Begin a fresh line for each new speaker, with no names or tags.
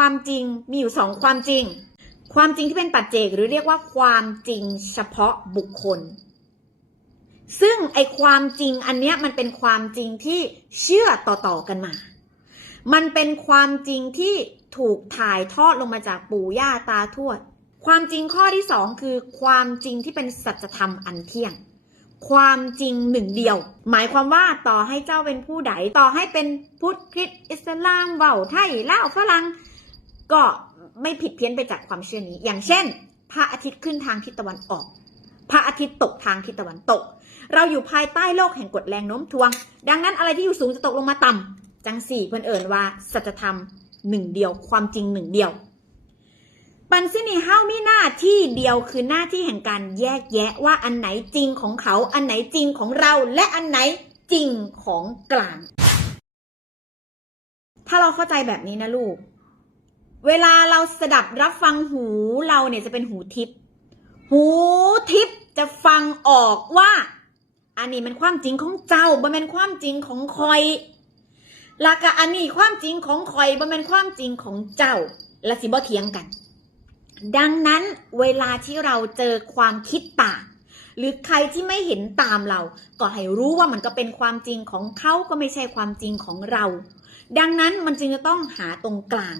ความจริงมีอยู่สองความจริง ความจริงที่เป็นปัจเจกหรือเรียกว่าความจริงเฉพาะบุคคล ซึ่งไอความจริงอันเนี้ยมันเป็นความจริงที่เชื่อต่อๆกันมา มันเป็นความจริงที่ถูกถ่ายทอดลงมาจากปู่ย่าตาทวด ความจริงข้อที่สองคือ ความจริงที่เป็นสัจธรรมอันเที่ยง ความจริงหนึ่งเดียว หมายความว่าต่อให้เจ้าเป็นผู้ใด ต่อให้เป็นพุทธคริสต์อิสลามเวาไทยลาวฝรั่ง ก็ไม่ผิดเพี้ยนไปจากความเชื่อนี้ อย่างเช่น พระอาทิตย์ขึ้นทางทิศตะวันออก พระอาทิตย์ตกทางทิศตะวันตก เราอยู่ภายใต้โลกแห่งกฎแรงโน้มถ่วง ดังนั้นอะไรที่อยู่สูงจะตกลงมาต่ำจังสี่เพื่อนเอิญว่าสัจธรรมหนึ่งเดียว ความจริงหนึ่งเดียวปันซินีเฮามีหน้าที่เดียวคือหน้าที่แห่งการแยกแยะว่าอันไหนจริงของเขา อันไหนจริงของเรา และอันไหนจริงของกลาง ถ้าเราเข้าใจแบบนี้นะลูก เวลาเราสดับรับฟังหูเราเนี่ยจะเป็นหูทิพย์หูทิพย์จะฟังออกว่า อันนี้มันความจริงของเจ้าบ่แม่นความจริงของคอยแล้วก็อันนี้ความจริงของคอยบ่แม่นความจริงของเจ้าและสิบ่เถียงกัน ดังนั้นเวลาที่เราเจอความคิดต่าง หรือใครที่ไม่เห็นตามเรา ก็ให้รู้ว่ามันก็เป็นความจริงของเขาก็ไม่ใช่ความจริงของเรา ดังนั้นมันจึงจะต้องหาตรงกลาง